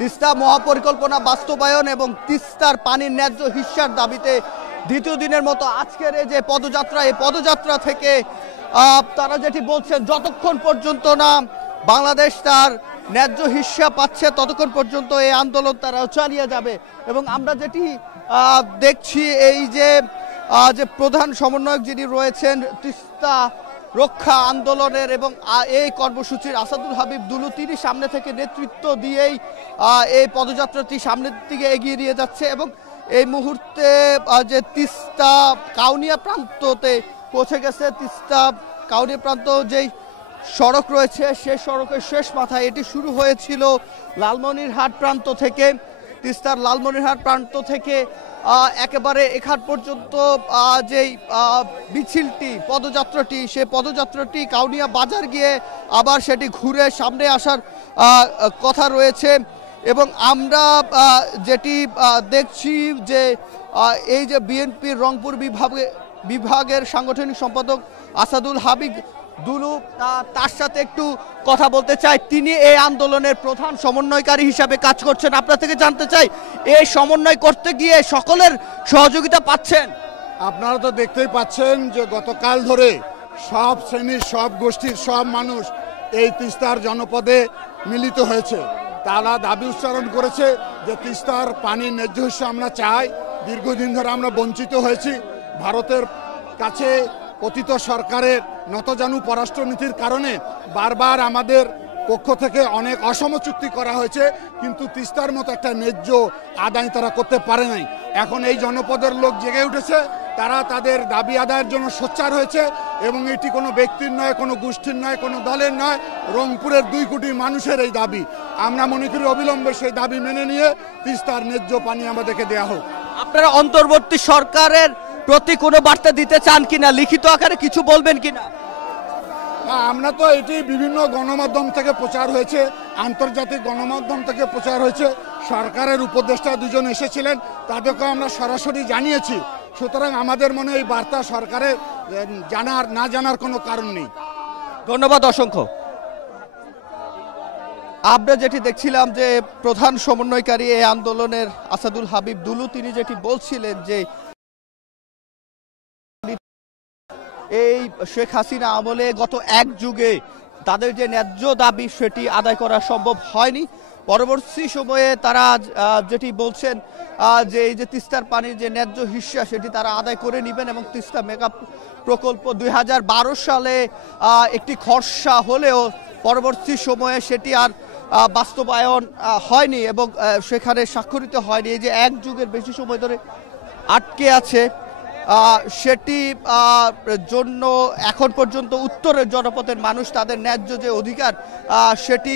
তিস্তা মহাপরিকল্পনা বাস্তবায়ন এবং তিস্তার পানির ন্যায্য হিস্যার দাবিতে দ্বিতীয় দিনের মতো আজকের এই যে পদযাত্রা, এই পদযাত্রা থেকে তারা যেটি বলছেন, যতক্ষণ পর্যন্ত না বাংলাদেশ তার ন্যায্য হিস্যা পাচ্ছে ততক্ষণ পর্যন্ত এই আন্দোলন তারা চালিয়ে যাবে। এবং আমরা যেটি দেখছি, এই যে প্রধান সমন্বয়ক যিনি রয়েছেন তিস্তা রক্ষা আন্দোলনের এবং এই কর্মসূচির আসাদুল হাবিব দুলু, তিনি সামনে থেকে নেতৃত্ব দিয়েই এই পদযাত্রাটি সামনের দিকে এগিয়ে নিয়ে যাচ্ছে। এবং এই মুহূর্তে যে তিস্তা কাউনিয়া প্রান্ততে পৌঁছে গেছে। তিস্তা কাউনিয়া প্রান্ত যেই সড়ক রয়েছে সেই সড়কের শেষ মাথায় এটি শুরু হয়েছিল লালমনিরহাট প্রান্ত থেকে। তিস্তার লালমনিরহাট প্রান্ত থেকে একেবারে এখান পর্যন্ত যেই মিছিলটি, পদযাত্রাটি, সেই পদযাত্রাটি কাউনিয়া বাজার গিয়ে আবার সেটি ঘুরে সামনে আসার কথা রয়েছে। এবং আমরা যেটি দেখছি যে এই যে বিএনপির রংপুর বিভাগের সাংগঠনিক সম্পাদক আসাদুল হাবিব দুলু, তার সাথে একটু কথা বলতে চাই। তিনি এই আন্দোলনের প্রধান সমন্বয়কারী হিসাবে কাজ করছেন। আপনার থেকে জানতে চাই, এই সমন্বয় করতে গিয়ে সকলের সহযোগিতা পাচ্ছেন? আপনারা তো দেখতেই পাচ্ছেন যে গতকাল ধরে সব শ্রেণীর, সব গোষ্ঠীর, সব মানুষ এই তিস্তার জনপদে মিলিত হয়েছে। তারা দাবি উচ্চারণ করেছে যে তিস্তার পানির ন্যায্য হিস্যা আমরা চাই। দীর্ঘদিন ধরে আমরা বঞ্চিত হয়েছি। ভারতের কাছে পতিত সরকারের নতজানু পররাষ্ট্রনীতির কারণে বারবার আমাদের পক্ষ থেকে অনেক অসম চুক্তি করা হয়েছে, কিন্তু তিস্তার মতো একটা ন্যায্য আদায় তারা করতে পারে নাই। এখন এই জনপদের লোক জেগে উঠেছে, তারা তাদের দাবি আদায়ের জন্য সোচ্চার হয়েছে। এবং এটি কোনো ব্যক্তির নয়, কোনো গোষ্ঠীর নয়, কোনো দলের নয়, রংপুরের 2 কোটি মানুষের এই দাবি। আমরা মনে করি অবিলম্বে সেই দাবি মেনে নিয়ে তিস্তার ন্যায্য পানি আমাদেরকে দেওয়া হোক। আপনারা অন্তর্বর্তী সরকারের প্রতি কোনো বার্তা দিতে চান কিনা, লিখিত আকারে কিছু বলবেন কিনা? আমরা তো এটি বিভিন্ন গণমাধ্যম থেকে প্রচার হয়েছে, আন্তর্জাতিক গণমাধ্যম থেকে প্রচার হয়েছে। সরকারের উপদেষ্টা 2 জন এসেছিলেন, তাদেরকে আমরা সরাসরি জানিয়েছি। সুতরাং আমাদের মনে এই বার্তা সরকারের না জানার কোনো কারণ নেই। ধন্যবাদ অসংখ্য। আমরা যেটি দেখছিলাম যে প্রধান সমন্বয়কারী এই আন্দোলনের আসাদুল হাবিব দুলু, তিনি যেটি বলছিলেন যে এই শেখ হাসিনা আমলে গত 1 যুগে তাদের যে ন্যায্য দাবি সেটি আদায় করা সম্ভব হয়নি। পরবর্তী সময়ে তারা যেটি বলছেন যে এই যে তিস্তার পানির যে ন্যায্য হিস্যা সেটি তারা আদায় করে নেবেন। এবং তিস্তা মেগা প্রকল্প 2012 সালে একটি খসড়া হলেও পরবর্তী সময়ে সেটি আর বাস্তবায়ন হয়নি এবং সেখানে স্বাক্ষরিত হয়নি। এই যে 1 যুগের বেশি সময় ধরে আটকে আছে, সেটি জন্য এখন পর্যন্ত উত্তরের জনপদের মানুষ তাদের ন্যায্য যে অধিকার সেটি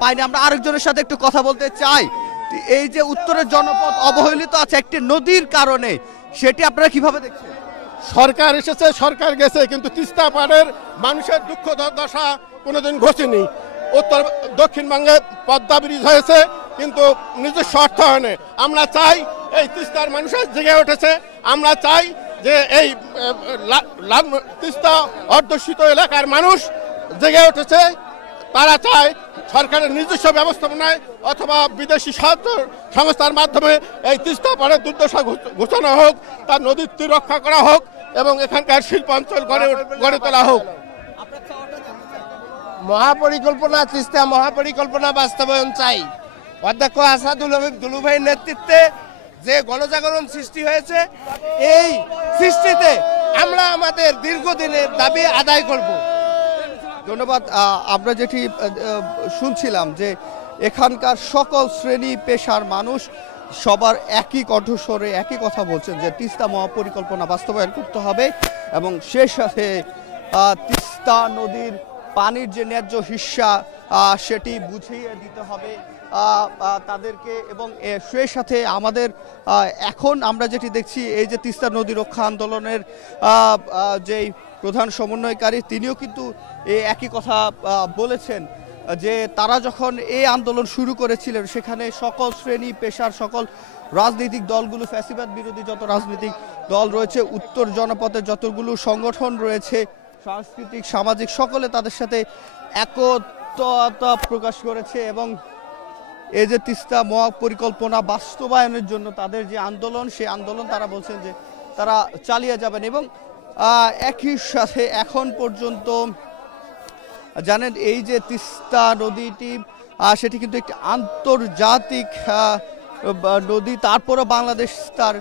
পায়নি। আমরা আরেকজনের সাথে একটু কথা বলতে চাই। এই যে উত্তরের জনপদ অবহেলিত আছে একটি নদীর কারণে, সেটি আপনারা কিভাবে দেখছেন? সরকার এসেছে, সরকার গেছে, কিন্তু তিস্তা পাড়ের মানুষের দুঃখ দশা কোনোদিন ঘটেনি। দক্ষিণবঙ্গে পদ্মা ব্রিজ হয়েছে, কিন্তু নিজস্ব অর্থায়নে। আমরা চাই এই তিস্তার মানুষের জেগে উঠেছে। আমরা চাই যে এই তিস্তা অধ্যুষিত এলাকার মানুষ জেগে উঠেছে। তারা চায় সরকারের নিজস্ব ব্যবস্থাপনায় অথবা বিদেশি সাহায্য সংস্থার মাধ্যমে এই তিস্তা পাড়ের দুর্দশা ঘোষণা হোক, তার নদীর তীর রক্ষা করা হোক এবং এখানকার শিল্পাঞ্চল গড়ে তোলা হোক। মহাপরিকল্পনা, তিস্তা মহাপরিকল্পনা বাস্তবায়ন চাই। অধ্যক্ষ আসাদুল হাবিব দুলু ভাইয়ের নেতৃত্বে যে গণজাগরণ সৃষ্টি হয়েছে, এই সৃষ্টিতে আমরা আমাদের দীর্ঘদিনের দাবি আদায় করব। ধন্যবাদ। আমরা যেটি শুনছিলাম যে এখানকার সকল শ্রেণী পেশার মানুষ সবার একই কণ্ঠস্বরে একই কথা বলছেন যে তিস্তা মহাপরিকল্পনা বাস্তবায়ন করতে হবে এবং সে সাথে তিস্তা নদীর পানির যে ন্যায্য হিস্যা সেটি বুঝিয়ে দিতে হবে তাদেরকে। এবং সেই সাথে আমাদের এখন আমরা যেটি দেখছি, এই যে তিস্তা নদী রক্ষা আন্দোলনের যেই প্রধান সমন্বয়কারী, তিনিও কিন্তু একই কথা বলেছেন যে তারা যখন এই আন্দোলন শুরু করেছিলেন সেখানে সকল শ্রেণী পেশার সকল রাজনৈতিক দলগুলো, ফ্যাসিবাদ বিরোধী যত রাজনৈতিক দল রয়েছে, উত্তর জনপথে যতগুলো সংগঠন রয়েছে, সাংস্কৃতিক সামাজিক, সকলে তাদের সাথে একতা প্রকাশ করেছে এবং এই যে তিস্তা মহাপরিকল্পনা বাস্তবায়নের জন্য তাদের যে আন্দোলন, সেই আন্দোলন তারা বলছেন যে তারা চালিয়ে যাবেন। এবং একই সাথে এখন পর্যন্ত জানেন এই যে তিস্তা নদীটি সেটি কিন্তু একটি আন্তর্জাতিক নদী, তারপরও বাংলাদেশ তার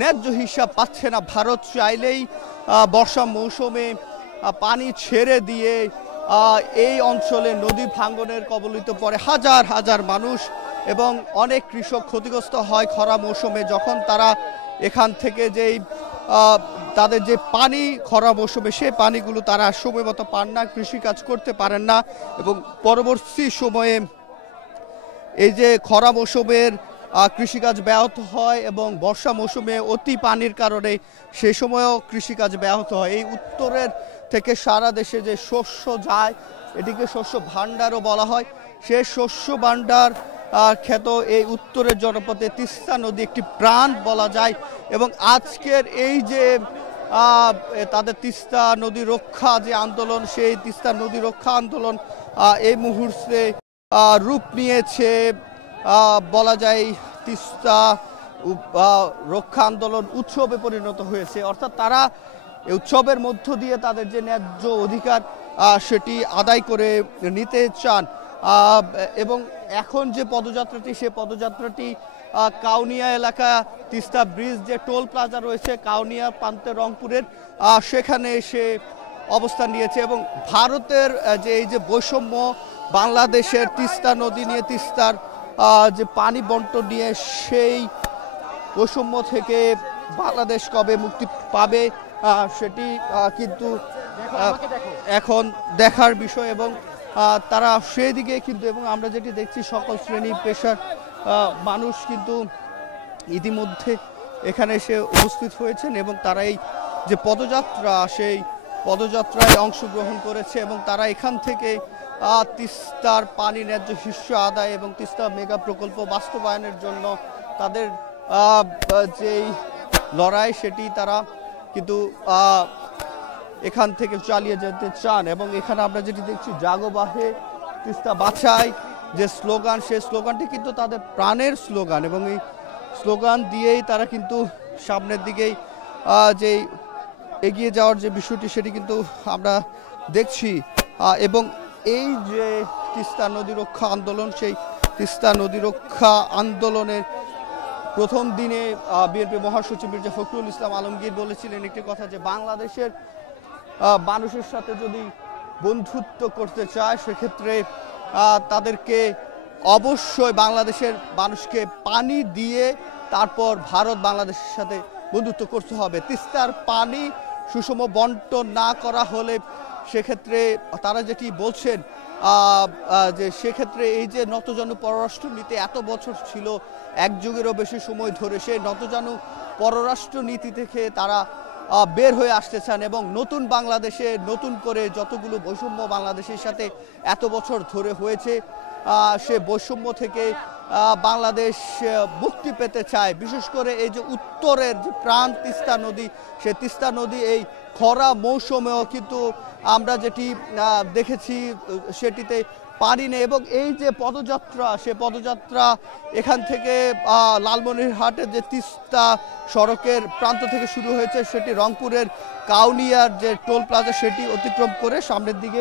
ন্যায্য হিসাব পাচ্ছে না। ভারত চাইলেই বর্ষা মৌসুমে পানি ছেড়ে দিয়ে এই অঞ্চলে নদী ভাঙ্গনের কবলিত পড়ে হাজার হাজার মানুষ এবং অনেক কৃষক ক্ষতিগ্রস্ত হয় খরা মৌসুমে, যখন তারা এখান থেকে যেই তাদের যে পানি খরা মৌসুমে সেই পানিগুলো তারা সময় মতো পান না, কৃষিকাজ করতে পারেন না। এবং পরবর্তী সময়ে এই যে খরা মৌসুমের কৃষিকাজ ব্যাহত হয় এবং বর্ষা মৌসুমে অতি পানির কারণে সেই সময়ও কৃষিকাজ ব্যাহত হয়। এই উত্তরের থেকে সারা দেশে যে শস্য যায় এটিকে শস্য ভাণ্ডারও বলা হয়। সেই শস্য ভাণ্ডার খ্যাত এই উত্তরের জনপদে তিস্তা নদী একটি প্রাণ বলা যায়। এবং আজকের এই যে তাদের তিস্তা নদী রক্ষা যে আন্দোলন, সেই তিস্তা নদী রক্ষা আন্দোলন এই মুহূর্তে রূপ নিয়েছে বলা যায় তিস্তা রক্ষা আন্দোলন উৎসবে পরিণত হয়েছে। অর্থাৎ তারা এই উৎসবের মধ্য দিয়ে তাদের যে ন্যায্য অধিকার সেটি আদায় করে নিতে চান। এবং এখন যে পদযাত্রাটি, সে পদযাত্রাটি কাউনিয়া এলাকা তিস্তা ব্রিজ যে টোল প্লাজা রয়েছে কাউনিয়া প্রান্তে রংপুরের, সেখানে এসে অবস্থান নিয়েছে। এবং ভারতের যে এই যে বৈষম্য বাংলাদেশের তিস্তা নদী নিয়ে, তিস্তার যে পানি বন্টন নিয়ে, সেই বৈষম্য থেকে বাংলাদেশ কবে মুক্তি পাবে সেটি কিন্তু এখন দেখার বিষয়। এবং তারা সেই দিকে কিন্তু, এবং আমরা যেটি দেখছি সকল শ্রেণী পেশার মানুষ কিন্তু ইতিমধ্যে এখানে এসে উপস্থিত হয়েছেন এবং তারা এই যে পদযাত্রা, সেই পদযাত্রায় অংশগ্রহণ করেছে এবং তারা এখান থেকে তিস্তার পানি ন্যায্য হিস্য আদায় এবং তিস্তা মেগা প্রকল্প বাস্তবায়নের জন্য তাদের যেই লড়াই সেটি তারা কিন্তু এখান থেকে চালিয়ে যেতে চান। এবং এখানে আমরা যেটি দেখছি জাগো বাহে তিস্তা বাঁচাই যে স্লোগান, সেই স্লোগানটি কিন্তু তাদের প্রাণের স্লোগান এবং এই স্লোগান দিয়েই তারা কিন্তু সামনের দিকেই যে এগিয়ে যাওয়ার যে বিষয়টি সেটি কিন্তু আমরা দেখছি। এবং এই যে তিস্তা নদী রক্ষা আন্দোলন, সেই তিস্তা নদী রক্ষা আন্দোলনের প্রথম দিনে বিএনপি মহাসচিব মির্জা ফখরুল ইসলাম আলমগীর বলেছিলেন একটি কথা, যে বাংলাদেশের মানুষের সাথে যদি বন্ধুত্ব করতে চায় সেক্ষেত্রে তাদেরকে অবশ্যই বাংলাদেশের মানুষকে পানি দিয়ে তারপর ভারত বাংলাদেশের সাথে বন্ধুত্ব করতে হবে। তিস্তার পানি সুষম বন্টন না করা হলে সেক্ষেত্রে তারা যেটি বলছেন যে সেক্ষেত্রে এই যে নতজানু পররাষ্ট্রনীতি এত বছর ছিল, এক যুগেরও বেশি সময় ধরে, সেই নতজানু পররাষ্ট্রনীতি থেকে তারা বের হয়ে আসতে চান এবং নতুন বাংলাদেশে নতুন করে যতগুলো বৈষম্য বাংলাদেশের সাথে এত বছর ধরে হয়েছে সে বৈষম্য থেকে বাংলাদেশ মুক্তি পেতে চায়। বিশেষ করে এই যে উত্তরের যে প্রাণ তিস্তা নদী, সে তিস্তা নদী এই খরা মৌসুমেও কিন্তু আমরা যেটি দেখেছি সেটিতে পানি নেই। এবং এই যে পদযাত্রা, সে পদযাত্রা এখান থেকে লালমনিরহাটের যে তিস্তা সড়কের প্রান্ত থেকে শুরু হয়েছে, সেটি রংপুরের কাউনিয়ার যে টোল প্লাজা সেটি অতিক্রম করে সামনের দিকে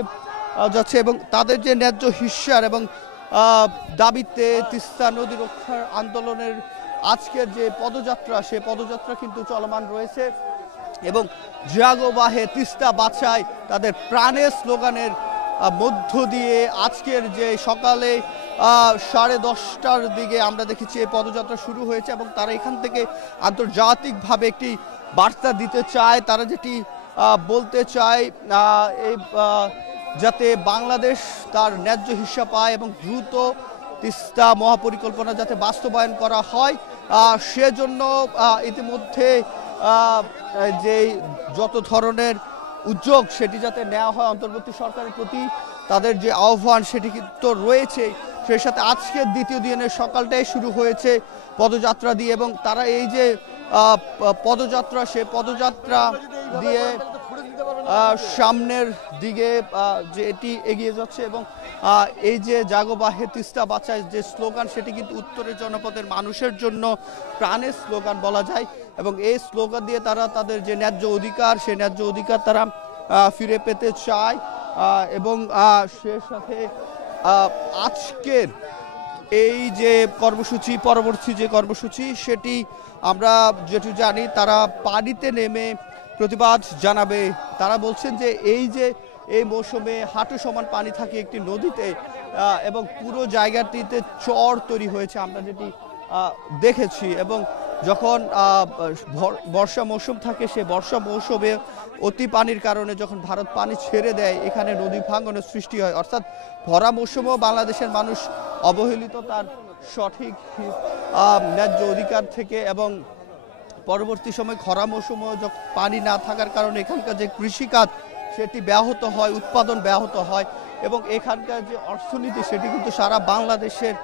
যাচ্ছে এবং তাদের যে ন্যায্য হিস্যার এবং দাবিতে তিস্তা নদী রক্ষার আন্দোলনের আজকের যে পদযাত্রা, সে পদযাত্রা কিন্তু চলমান রয়েছে। এবং জাগো বাহে তিস্তা বাঁচাই তাদের প্রাণের স্লোগানের মধ্য দিয়ে আজকের যে সকালে 10:30টার দিকে আমরা দেখেছি এই পদযাত্রা শুরু হয়েছে এবং তারা এখান থেকে আন্তর্জাতিকভাবে একটি বার্তা দিতে চায়। তারা যেটি বলতে চায় এই যাতে বাংলাদেশ তার ন্যায্য হিস্যা পায় এবং দ্রুত তিস্তা মহাপরিকল্পনা যাতে বাস্তবায়ন করা হয়, সেজন্য ইতিমধ্যে যে যত ধরনের উদ্যোগ সেটি যাতে নেওয়া হয় অন্তর্বর্তী সরকারের প্রতি তাদের যে আহ্বান সেটি কিন্তু রয়েছে। সেই সাথে আজকের দ্বিতীয় দিনের সকালটাই শুরু হয়েছে পদযাত্রা দিয়ে এবং তারা এই যে পদযাত্রা, সে পদযাত্রা দিয়ে সামনের দিকে যে এটি এগিয়ে যাচ্ছে এবং এই যে জাগো বাহে তিস্তা বাঁচায় যে স্লোগান সেটি কিন্তু উত্তরের জনপদের মানুষের জন্য প্রাণের স্লোগান বলা যায় এবং এই স্লোগান দিয়ে তারা তাদের যে ন্যায্য অধিকার সেই ন্যায্য অধিকার তারা ফিরে পেতে চায় এবং সে সাথে আজকের এই যে কর্মসূচি পরবর্তী যে কর্মসূচি সেটি আমরা যেটু জানি তারা পানিতে নেমে প্রতিবাদ জানাবে। তারা বলছেন যে এই মৌসুমে হাঁটু সমান পানি থাকে একটি নদীতে এবং পুরো জায়গাটিতে চর তৈরি হয়েছে আমরা যেটি দেখেছি এবং যখন বর্ষা মৌসুম থাকে সে বর্ষা মৌসুমে অতি পানির কারণে যখন ভারত পানি ছেড়ে দেয় এখানে নদী ভাঙনের সৃষ্টি হয়, অর্থাৎ ভরা মৌসুমেও বাংলাদেশের মানুষ অবহেলিত তার সঠিক ন্যায্য অধিকার থেকে এবং পরবর্তী সময় খরা মৌসুমেও যখন পানি না থাকার কারণে এখানকার যে কৃষিকাজ সেটি ব্যাহত হয়, উৎপাদন ব্যাহত হয় এবং এখানকার যে অর্থনীতি সেটি কিন্তু সারা বাংলাদেশের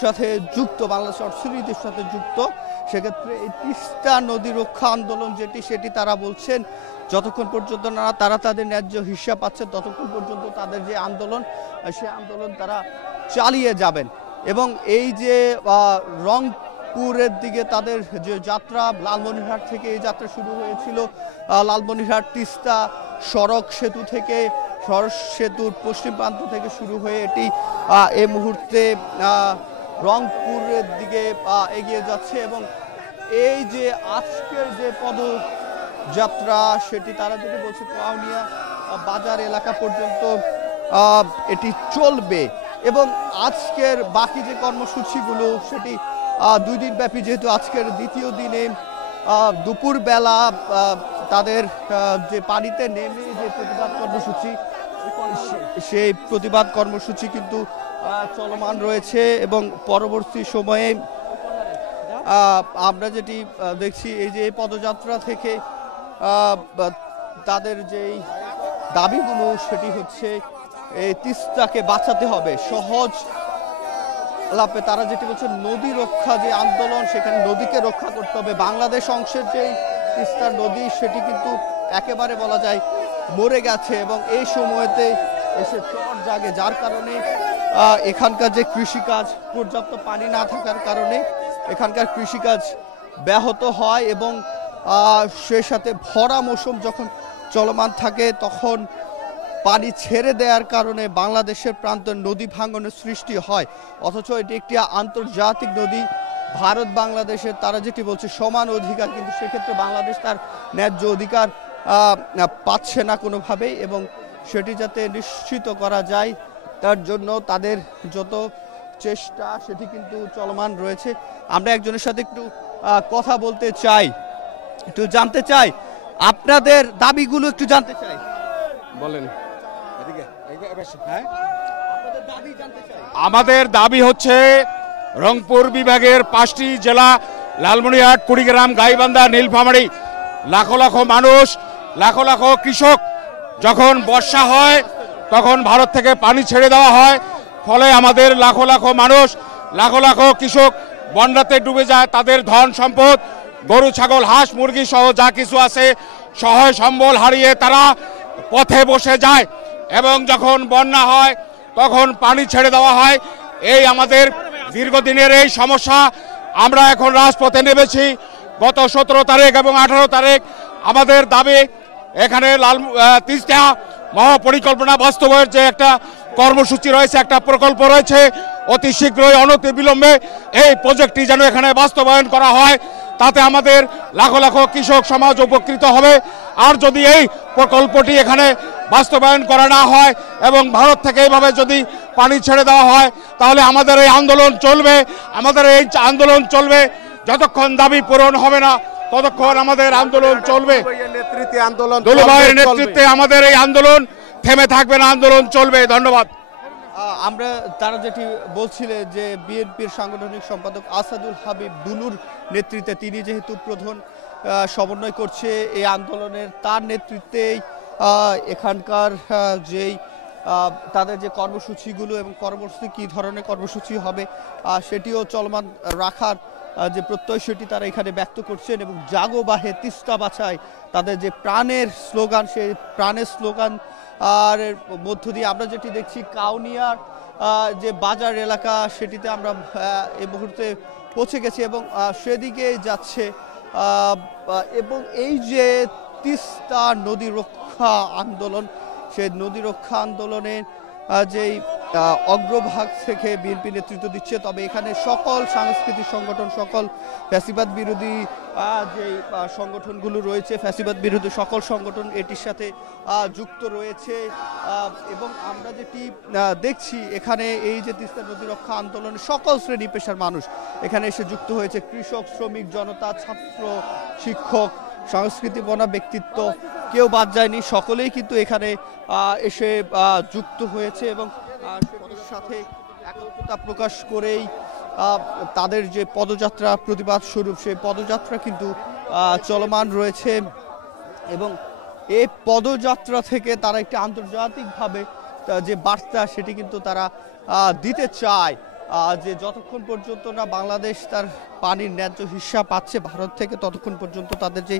সাথে যুক্ত, বাংলাদেশের অর্থনীতির সাথে যুক্ত। সেক্ষেত্রে এই তিস্তা নদী রক্ষা আন্দোলন সেটি তারা বলছেন যতক্ষণ পর্যন্ত না তারা তাদের ন্যায্য হিস্যা পাচ্ছেন ততক্ষণ পর্যন্ত তাদের যে আন্দোলন সেই আন্দোলন তারা চালিয়ে যাবেন এবং এই যে রংপুরের দিকে তাদের যে যাত্রা লালমনিরহাট থেকে এই যাত্রা শুরু হয়েছিল, লালমনিরহাট তিস্তা সড়ক সেতু থেকে সড়ক সেতুর পশ্চিম প্রান্ত থেকে শুরু হয়ে এটি এই মুহূর্তে রংপুরের দিকে এগিয়ে যাচ্ছে এবং এই যে আজকের যে পদযাত্রা সেটি তারা যেটি বলছে কাউনিয়া বাজার এলাকা পর্যন্ত এটি চলবে এবং আজকের বাকি যে কর্মসূচিগুলো সেটি 2 দিন ব্যাপী, যেহেতু আজকের দ্বিতীয় দিনে দুপুরবেলা তাদের যে পানিতে নেমে যে প্রতিবাদ কর্মসূচি সেই প্রতিবাদ কর্মসূচি কিন্তু চলমান রয়েছে এবং পরবর্তী সময়ে আমরা যেটি দেখছি এই যে পদযাত্রা থেকে তাদের যেই দাবিগুলো সেটি হচ্ছে এই তিস্তাকে বাঁচাতে হবে, সহজ লাভে তারা যেটি বলছে নদী রক্ষা যে আন্দোলন সেখানে নদীকে রক্ষা করতে হবে। বাংলাদেশ অংশের যে তিস্তার নদী সেটি কিন্তু একেবারে বলা যায় মরে গেছে এবং এই সময়তে এসে চর জাগে, যার কারণে এখানকার যে কৃষিকাজ পর্যাপ্ত পানি না থাকার কারণে এখানকার কৃষিকাজ ব্যাহত হয় এবং সে সাথে ভরা মৌসুম যখন চলমান থাকে তখন পানি ছেড়ে দেওয়ার কারণে বাংলাদেশের প্রান্তে নদী ভাঙনের সৃষ্টি হয়, অথচ এটি একটি আন্তর্জাতিক নদী। ভারত বাংলাদেশের তারা যেটি বলছে সমান অধিকার, কিন্তু সেক্ষেত্রে বাংলাদেশ তার ন্যায্য অধিকার পাচ্ছে না কোনোভাবেই এবং সেটি যাতে নিশ্চিত করা যায় তার জন্য তাদের যত চেষ্টা সেটি কিন্তু চলমান রয়েছে। আমরা একজনের সাথে একটু কথা বলতে চাই, একটু জানতে চাই আপনাদের দাবিগুলো একটু জানতে চাই। বলেন। আমাদের দাবি হচ্ছে রংপুর বিভাগের 5টি জেলা লালমনিরহাট, কুড়িগ্রাম, গাইবান্ধা, নীলফামারী লাখো লাখো মানুষ, লাখো লাখো কৃষক যখন বর্ষা হয় তখন ভারত থেকে পানি ছেড়ে দেওয়া হয়, ফলে আমাদের লাখো লাখো মানুষ, লাখো লাখো কৃষক বন্যাতে ডুবে যায়, তাদের ধন সম্পদ গরু ছাগল হাঁস মুরগি সহ যা কিছু আছে সহায় সম্বল হারিয়ে তারা পথে বসে যায় এবং যখন বন্যা হয় তখন পানি ছেড়ে দেওয়া হয়। এই আমাদের দীর্ঘদিনের এই সমস্যা। আমরা এখন রাজপথে নেমেছি। গত 17 তারিখ এবং 18 তারিখ আমাদের দাবি এখানে তিস্তা মহাপরিকল্পনা বাস্তবায়নের যে একটা কর্মসূচি রয়েছে, একটা প্রকল্প রয়েছে, অতি শীঘ্রই অনতি বিলম্বে এই প্রজেক্টটি যেন এখানে বাস্তবায়ন করা হয়, তাতে আমাদের লাখো লাখো কৃষক সমাজ উপকৃত হবে। আর যদি এই প্রকল্পটি এখানে বাস্তবায়ন করা না হয় এবং ভারত থেকে এইভাবে যদি পানি ছেড়ে দেওয়া হয় তাহলে আমাদের এই আন্দোলন চলবে। আমাদের এই আন্দোলন চলবে যতক্ষণ দাবি পূরণ হবে না ততক্ষণ আমাদের আন্দোলন চলবে। দুলুভাইয়ের নেতৃত্বে আমাদের এই আন্দোলন থেমে থাকবে না, আন্দোলন চলবে। ধন্যবাদ। আমরা তারা যেটি বলছিলেন যে বিএনপির সাংগঠনিক সম্পাদক আসাদুল হাবিব দুলুর নেতৃত্বে, তিনি যেহেতু প্রধান সমন্বয় করছে এই আন্দোলনের, তার নেতৃত্বেই এখানকার যেই তাদের যে কর্মসূচিগুলো এবং পরবর্তী কী ধরনের কর্মসূচি হবে সেটিও চলমান রাখার যে প্রত্যয় সেটি তারা এখানে ব্যক্ত করছেন এবং জাগো বাহে তিস্তা বাঁচায় তাদের যে প্রাণের স্লোগান, সেই প্রাণের স্লোগান আর মধ্য দিয়ে আমরা যেটি দেখছি কাউনিয়ার যে বাজার এলাকা সেটিতে আমরা এই মুহূর্তে পৌঁছে গেছি এবং সেদিকে যাচ্ছে এবং এই যে তিস্তা নদী রক্ষা আন্দোলন, সেই নদী রক্ষা আন্দোলনের যেই অগ্রভাগ থেকে বিএনপি নেতৃত্ব দিচ্ছে, তবে এখানে সকল সাংস্কৃতিক সংগঠন, সকল ফ্যাসিবাদ বিরোধী যেই সংগঠনগুলো রয়েছে, ফ্যাসিবাদ বিরোধী সকল সংগঠন এটির সাথে যুক্ত রয়েছে এবং আমরা যেটি দেখছি এখানে এই যে তিস্তা নদী রক্ষা আন্দোলনে সকল শ্রেণী পেশার মানুষ এখানে এসে যুক্ত হয়েছে। কৃষক, শ্রমিক, জনতা, ছাত্র, শিক্ষক, সংস্কৃতিবনা ব্যক্তিত্ব কেউ বাদ যায়নি, সকলেই কিন্তু এখানে এসে যুক্ত হয়েছে এবং সেটির সাথে একত্রতা প্রকাশ করেই তাদের যে পদযাত্রা প্রতিবাদ স্বরূপ সেই পদযাত্রা কিন্তু চলমান রয়েছে এবং এই পদযাত্রা থেকে তারা একটি আন্তর্জাতিকভাবে যে বার্তা সেটি কিন্তু তারা দিতে চায় যে যতক্ষণ পর্যন্ত না বাংলাদেশ তার পানির ন্যায্য হিস্সা পাচ্ছে ভারত থেকে, ততক্ষণ পর্যন্ত তাদের যে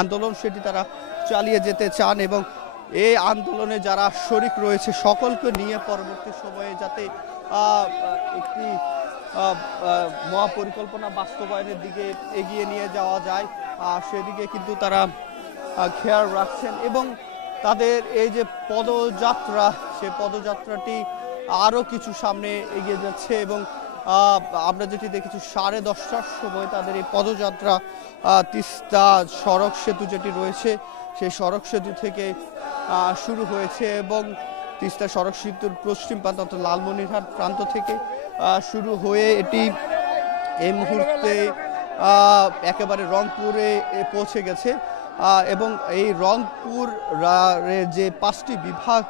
আন্দোলন সেটি তারা চালিয়ে যেতে চান এবং এই আন্দোলনে যারা শরিক রয়েছে সকলকে নিয়ে পরবর্তী সময়ে যাতে একটি মহাপরিকল্পনা বাস্তবায়নের দিকে এগিয়ে নিয়ে যাওয়া যায় সেদিকে কিন্তু তারা খেয়াল রাখছেন এবং তাদের এই যে পদযাত্রা, সে পদযাত্রাটি আরও কিছু সামনে এগিয়ে যাচ্ছে এবং আমরা যেটি দেখেছি 10:30টার সময় তাদের এই পদযাত্রা তিস্তা সড়ক সেতু যেটি রয়েছে সেই সড়ক সেতু থেকে শুরু হয়েছে এবং তিস্তা সড়ক সেতুর পশ্চিম প্রান্ত অর্থাৎ লালমনিরহাট প্রান্ত থেকে শুরু হয়ে এটি এই মুহূর্তে একেবারে রংপুরে পৌঁছে গেছে এবং এই রংপুর যে 5টি বিভাগ,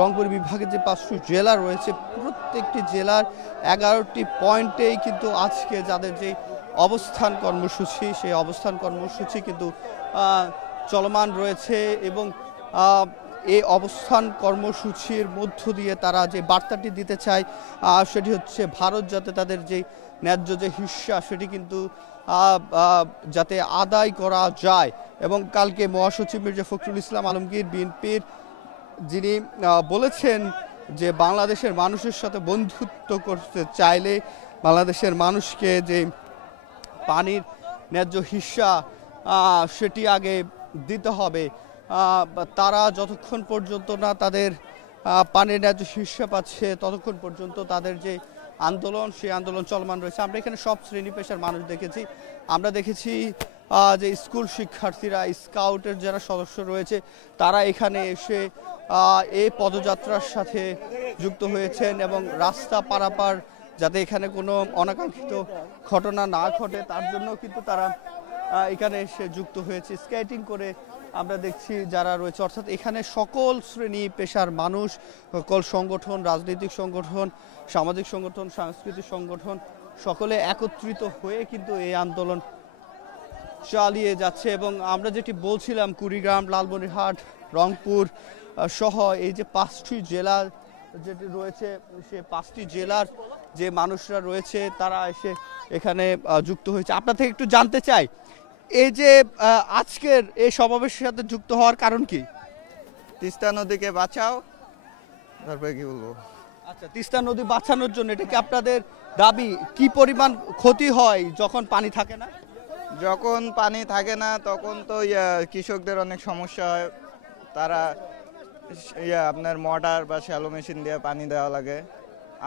রংপুর বিভাগের যে 5টি জেলা রয়েছে প্রত্যেকটি জেলার 11টি পয়েন্টেই কিন্তু আজকে যাদের যে অবস্থান কর্মসূচি সেই অবস্থান কর্মসূচি কিন্তু চলমান রয়েছে এবং এই অবস্থান কর্মসূচির মধ্য দিয়ে তারা যে বার্তাটি দিতে চায় সেটি হচ্ছে ভারত যাতে তাদের যে ন্যায্য যে হিস্সা সেটি কিন্তু যাতে আদায় করা যায় এবং কালকে মহাসচিব মির্জা ফখরুল ইসলাম আলমগীর বিএনপির যিনি বলেছেন যে বাংলাদেশের মানুষের সাথে বন্ধুত্ব করতে চাইলে বাংলাদেশের মানুষকে যে পানির ন্যায্য হিস্সা সেটি আগে দিতে হবে, তারা যতক্ষণ পর্যন্ত না তাদের পানির ন্যায্য হিস্সা পাচ্ছে ততক্ষণ পর্যন্ত তাদের যে আন্দোলন সেই আন্দোলন চলমান রয়েছে। আমরা এখানে সব শ্রেণী পেশার মানুষ দেখেছি, আমরা দেখেছি যে স্কুল শিক্ষার্থীরা, স্কাউটের যারা সদস্য রয়েছে তারা এখানে এসে এই পদযাত্রার সাথে যুক্ত হয়েছেন এবং রাস্তা পারাপার যাতে এখানে কোনো অনাকাঙ্ক্ষিত ঘটনা না ঘটে তার জন্য কিন্তু তারা এখানে এসে যুক্ত হয়েছে। স্কেটিং করে আমরা দেখছি যারা রয়েছে, অর্থাৎ এখানে সকল শ্রেণী পেশার মানুষ, সকল সংগঠন, রাজনৈতিক সংগঠন, সামাজিক সংগঠন, সাংস্কৃতিক সংগঠন সকলে একত্রিত হয়ে কিন্তু এই আন্দোলন চালিয়ে যাচ্ছে এবং আমরা যেটি বলছিলাম কুড়িগ্রাম, লালমনিরহাট, রংপুর সহ এই যে 5টি জেলা যেটি রয়েছে সে 5টি জেলার যে মানুষরা রয়েছে তারা এসে এখানে যুক্ত হয়েছে। আপনার থেকে একটু জানতে চাই এই যে আজকের এই সমাবেশের সাথে যুক্ত হওয়ার কারণ কি? তিস্তা নদীকে বাঁচাও, তারপরে কি বলবো? আচ্ছা, তিস্তা নদী বাঁচানোর জন্য এটা কি আপনাদের দাবি? কি পরিমাণ ক্ষতি হয় যখন পানি থাকে না? যখন পানি থাকে না তখন তো কৃষকদের অনেক সমস্যা হয়, তারা আপনার মোটর বা শ্যালো মেশিন দিয়ে পানি দেওয়া লাগে।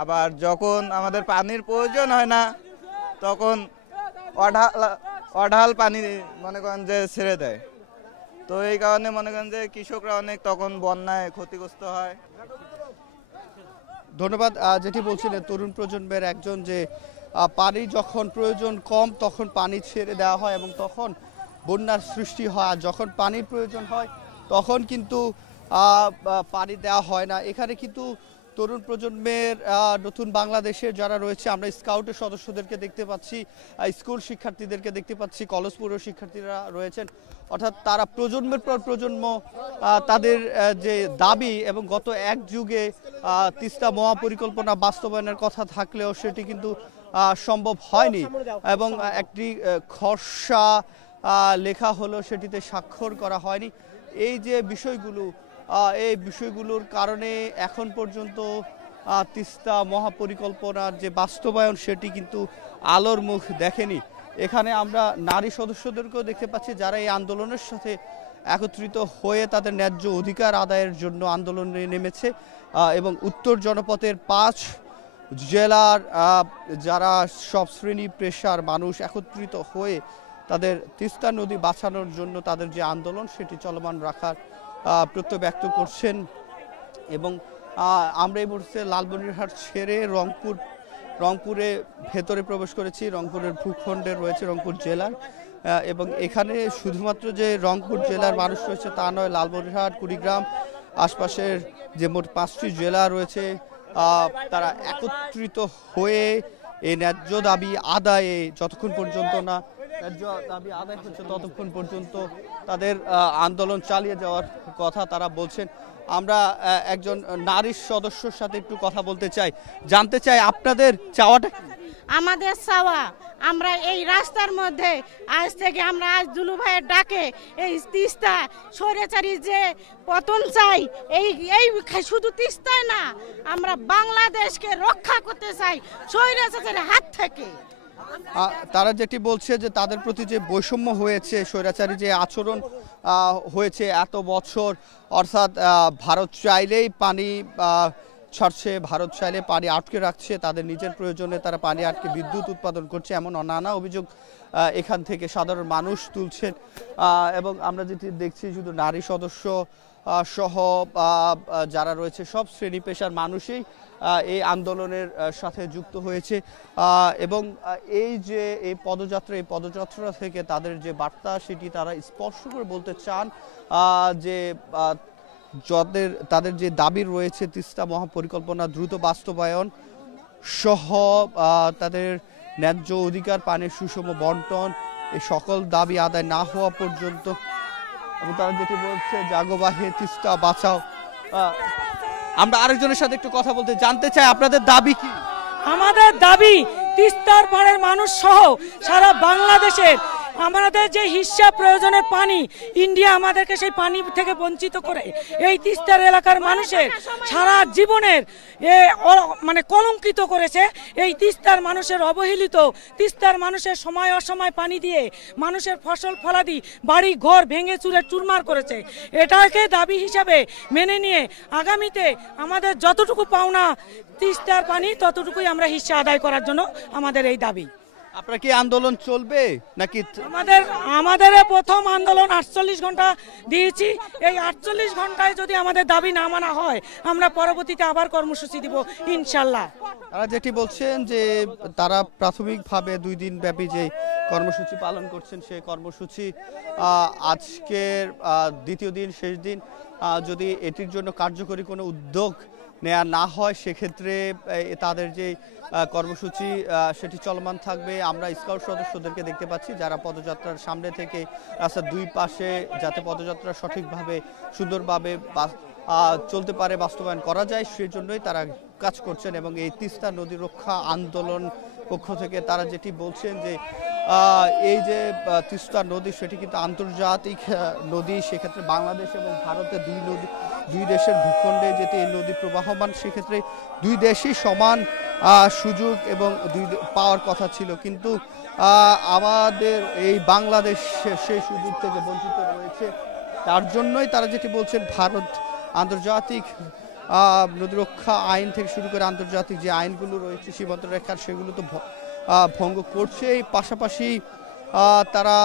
আবার যখন আমাদের পানির প্রয়োজন হয় না তখন অঢাল পানি মনে করেন যে ছেড়ে দেয়, তো এই কারণে মনে করেন যে কৃষকরা অনেক তখন বন্যায় ক্ষতিগ্রস্ত হয়। ধন্যবাদ। যেটি বলছিলেন তরুণ প্রজন্মের একজন যে পানি যখন প্রয়োজন কম তখন পানি ছেড়ে দেওয়া হয় এবং তখন বন্যার সৃষ্টি হয়, আর যখন পানির প্রয়োজন হয় তখন কিন্তু পানি দেওয়া হয় না। এখানে কিন্তু তরুণ প্রজন্মের নতুন বাংলাদেশের যারা রয়েছে, আমরা স্কাউটের সদস্যদেরকে দেখতে পাচ্ছি, স্কুল শিক্ষার্থীদেরকে দেখতে পাচ্ছি, কলেজ পূর্ব শিক্ষার্থীরা রয়েছেন। অর্থাৎ তারা প্রজন্মের পর প্রজন্ম তাদের যে দাবি এবং গত এক যুগে তিস্তা মহাপরিকল্পনা বাস্তবায়নের কথা থাকলেও সেটি কিন্তু সম্ভব হয়নি এবং একটি খসড়া লেখা হলো, সেটিতে স্বাক্ষর করা হয়নি। এই যে বিষয়গুলো, এই বিষয়গুলোর কারণে এখন পর্যন্ত তিস্তা মহাপরিকল্পনার যে বাস্তবায়ন সেটি কিন্তু আলোর মুখ দেখেনি। এখানে আমরা নারী সদস্যদেরকেও দেখতে পাচ্ছি যারা এই আন্দোলনের সাথে একত্রিত হয়ে তাদের ন্যায্য অধিকার আদায়ের জন্য আন্দোলনে নেমেছে এবং উত্তর জনপথের 5 জেলার যারা সব শ্রেণী পেশার মানুষ একত্রিত হয়ে তাদের তিস্তা নদী বাঁচানোর জন্য তাদের যে আন্দোলন সেটি চলমান রাখার প্রত্যয় ব্যক্ত করছেন। এবং আমরা এই মুহূর্তে লালমনিরহাট ছেড়ে রংপুরে ভেতরে প্রবেশ করেছি। রংপুরের ভূখণ্ডে রয়েছে রংপুর জেলার, এবং এখানে শুধুমাত্র যে রংপুর জেলার মানুষ রয়েছে তা নয়, লালমনিরহাট, কুড়িগ্রাম, আশপাশের যে মোট 5টি জেলা রয়েছে তারা একত্রিত হয়ে এই ন্যায্য দাবি আদায়ে যতক্ষণ পর্যন্ত না ন্যায্য দাবি আদায় হচ্ছে ততক্ষণ পর্যন্ত তাদের আন্দোলন চালিয়ে যাওয়ার কথা তারা বলছেন। আমরা একজন নারী সদস্যর সাথে একটু কথা বলতে চাই, জানতে চাই আপনাদের চাওয়াটা। আমাদের চাওয়া, আমরা এই রাস্তার মধ্যে আজ থেকে আমরা আজ দুলু ভাইয়ের ডাকে এই তিস্তা স্বৈরাচারী যে পতন চাই, এই শুধু তিস্তায় না, আমরা বাংলাদেশকে রক্ষা করতে চাই স্বৈরাচারের হাত থেকে। তারা যেটি বলছে যে তাদের প্রতি যে বৈষম্য হয়েছে, স্বৈরাচারী যে আচরণ হয়েছে এত বছর, অর্থাৎ ভারত চাইলেই পানি ছাড়ছে, ভারত চাইলে পানি আটকে রাখছে, তাদের নিজের প্রয়োজনে তারা পানি আটকে বিদ্যুৎ উৎপাদন করছে, এমন নানা অভিযোগ এখান থেকে সাধারণ মানুষ তুলছেন। এবং আমরা যেটি দেখছি শুধু নারী সদস্য সহ যারা রয়েছে সব শ্রেণী পেশার মানুষই এই আন্দোলনের সাথে যুক্ত হয়েছে। এবং এই যে এই পদযাত্রা থেকে তাদের যে বার্তা সেটি তারা স্পষ্ট করে বলতে চান যে তাদের যে দাবি রয়েছে তিস্তা মহাপরিকল্পনা দ্রুত বাস্তবায়ন সহ তাদের ন্যায্য অধিকার, পানির সুষম বন্টন, এই সকল দাবি আদায় না হওয়া পর্যন্ত। এবং তারা যেটি বলছে জাগো বাহে তিস্তা বাঁচাও। আমরা আরেকজনের সাথে একটু কথা বলতে জানতে চাই আপনাদের দাবি কি? আমাদের দাবি তিস্তার পাড়ের মানুষ সহ সারা বাংলাদেশের আমাদের যে হিস্সা প্রয়োজনের পানি, ইন্ডিয়া আমাদেরকে সেই পানি থেকে বঞ্চিত করে এই তিস্তার এলাকার মানুষের সারা জীবনের মানে কলঙ্কিত করেছে। এই তিস্তার মানুষের অবহেলিত, তিস্তার মানুষের সময় অসময় পানি দিয়ে মানুষের ফসল ফলাদি, বাড়ি ঘর ভেঙে চুরে চুরমার করেছে। এটাকে দাবি হিসাবে মেনে নিয়ে আগামীতে আমাদের যতটুকু পাওনা তিস্তার পানি ততটুকুই আমরা হিস্সা আদায় করার জন্য আমাদের এই দাবি। আপনারা কি আন্দোলন চলবে নাকি? আমাদের প্রথম আন্দোলন 48 ঘন্টা দিয়েছি। এই 48 ঘন্টায় যদি আমাদের দাবি না মানা হয় আমরা পরবর্তীতে আবার কর্মসূচি দিব ইনশাল্লাহ। তারা যেটি বলছেন যে তারা প্রাথমিকভাবে 2 দিন ব্যাপী যে কর্মসূচি পালন করছেন সেই কর্মসূচি আজকের দ্বিতীয় দিন, শেষ দিন। যদি এটির জন্য কার্যকরী কোনো উদ্যোগ নেওয়া না হয় সেক্ষেত্রে তাদের যে কর্মসূচি সেটি চলমান থাকবে। আমরা স্কাউট সদস্যদেরকে দেখতে পাচ্ছি যারা পদযাত্রার সামনে থেকে রাস্তার 2 পাশে যাতে পদযাত্রা সঠিকভাবে সুন্দরভাবে চলতে পারে, বাস্তবায়ন করা যায় সেজন্যই তারা কাজ করছেন। এবং এই তিস্তা নদী রক্ষা আন্দোলন পক্ষ থেকে তারা যেটি বলছেন যে এই যে তিস্তা নদী সেটি কিন্তু আন্তর্জাতিক নদী, সেক্ষেত্রে বাংলাদেশ এবং ভারতের দুই দেশের ভূখণ্ডে যেটি এই নদী প্রবাহমান, সেক্ষেত্রে 2 দেশই সমান সুযোগ এবং পাওয়ার কথা ছিল, কিন্তু আমাদের এই বাংলাদেশ সেই সুযোগ থেকে বঞ্চিত রয়েছে। তার জন্যই তারা যেটি বলছেন ভারত আন্তর্জাতিক নদী রক্ষা আইন থেকে শুরু করে আন্তর্জাতিক যে আইনগুলো রয়েছে সীমান্ত রেখার সেগুলো তো ভঙ্গ করছে। এই পাশাপাশি তারা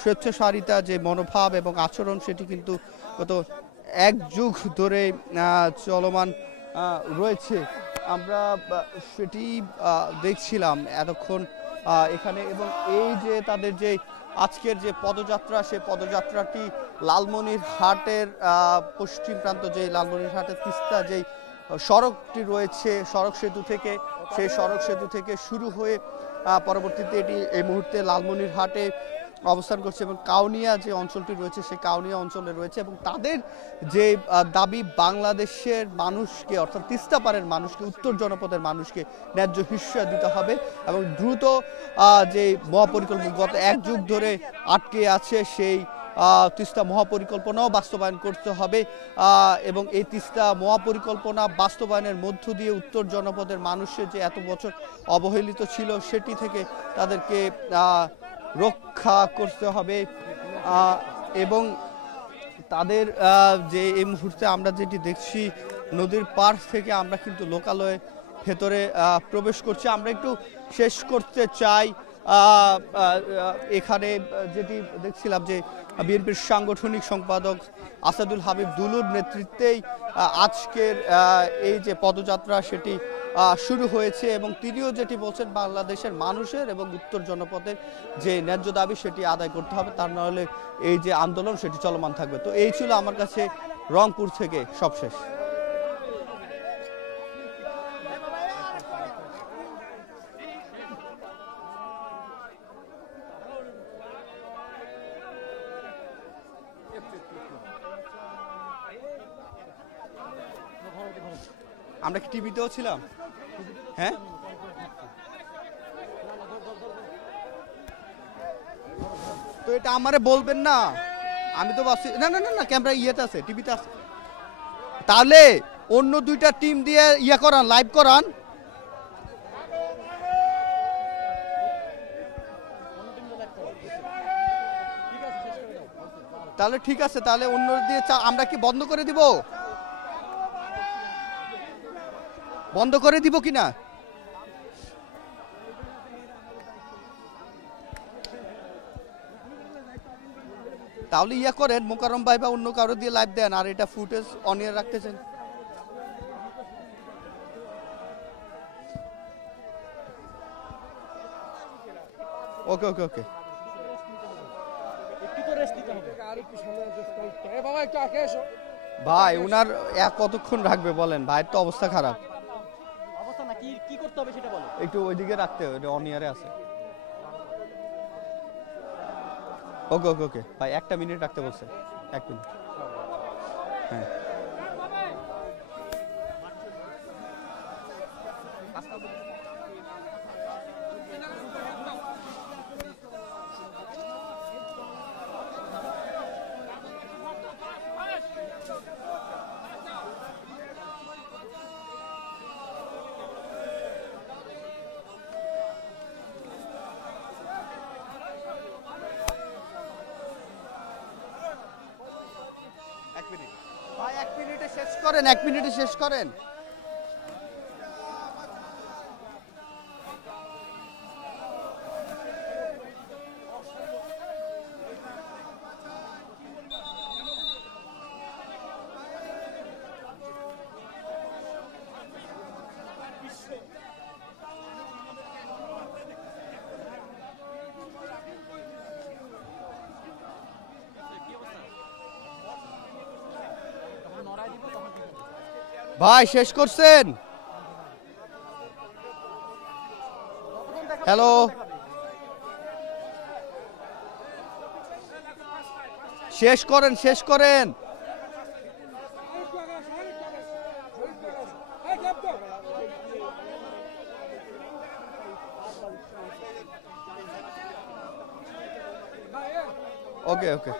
স্বেচ্ছাচারিতা যে মনোভাব এবং আচরণ সেটি কিন্তু গত 1 যুগ ধরে চলমান রয়েছে। আমরা সেটি দেখছিলাম এতক্ষণ এখানে। এবং এই যে তাদের যে আজকের যে পদযাত্রা, সেই পদযাত্রাটি লালমনিরহাটের পশ্চিম প্রান্ত, যে লালমনিরহাটের তিস্তা যেই সড়কটি রয়েছে সড়ক সেতু থেকে, সেই সড়ক সেতু থেকে শুরু হয়ে পরবর্তীতে এটি এই মুহূর্তে লালমনিরহাটে অবস্থান করছে এবং কাউনিয়া যে অঞ্চলটি রয়েছে সেই কাউনিয়া অঞ্চলে রয়েছে। এবং তাদের যে দাবি, বাংলাদেশের মানুষকে অর্থাৎ তিস্তা পাড়ের মানুষকে, উত্তর জনপদের মানুষকে ন্যায্য হিস্যা দিতে হবে এবং দ্রুত যে মহাপরিকল্পনা গত 1 যুগ ধরে আটকে আছে সেই তিস্তা মহাপরিকল্পনাও বাস্তবায়ন করতে হবে এবং এই তিস্তা মহাপরিকল্পনা বাস্তবায়নের মধ্য দিয়ে উত্তর জনপদের মানুষের যে এত বছর অবহেলিত ছিল সেটি থেকে তাদেরকে রক্ষা করতে হবে এবং তাদের যে এই মুহূর্তে আমরা যেটি দেখছি নদীর পাড় থেকে আমরা কিন্তু লোকালয়ে ভেতরে প্রবেশ করছি। আমরা একটু শেষ করতে চাই এখানে যেটি দেখছিলাম যে বিএনপির সাংগঠনিক সম্পাদক আসাদুল হাবিব দুলুর নেতৃত্বেই আজকের এই যে পদযাত্রা সেটি শুরু হয়েছে এবং তিনিও যেটি বলছেন বাংলাদেশের মানুষের এবং উত্তর জনপদের যে ন্যায্য দাবি সেটি আদায় করতে হবে, তার নাহলে এই যে আন্দোলন সেটি চলমান থাকবে। তো এই ছিল আমার কাছে রংপুর থেকে সবশেষ। আমরা কি টিভিতেও ছিলাম? হ্যাঁ, তো এটা আমারে বলবেন না, আমি তো ভাবছি না না না না ক্যামেরা ইয়েতে আছে, টিভিতে আছে। তাহলে অন্য 2টা টিম দিয়ে ইয়ে করান, লাইভ করান। তাহলে ঠিক আছে, তাহলে অন্য দিয়ে আমরা কি বন্ধ করে দিব? বন্ধ করে দিব কিনা? তাহলে ইয়া করেন, মোকাররম ভাই বা অন্য কারো দিয়ে লাইভ দেন, আর এটা ফুটেজ অন এয়ার রাখতেছেন। ওকে ওকে ওকে ভাই, উনার কতক্ষণ রাখবে বলেন? ভাইয়ের তো অবস্থা খারাপ। অবস্থা না, কি করতে হবে সেটা বলো। একটু ওইদিকে রাখতে হবে, অন ইয়ারে আছে। ওকে ওকে ওকে ভাই, 1টা মিনিট রাখতে বলছে, 1 মিনিট। হ্যাঁ, ভাই 1 মিনিটে শেষ করেন, 1 মিনিটে শেষ করেন। ভাই শেষ করছেন? হ্যালো, শেষ করেন, শেষ করেন। ওকে ওকে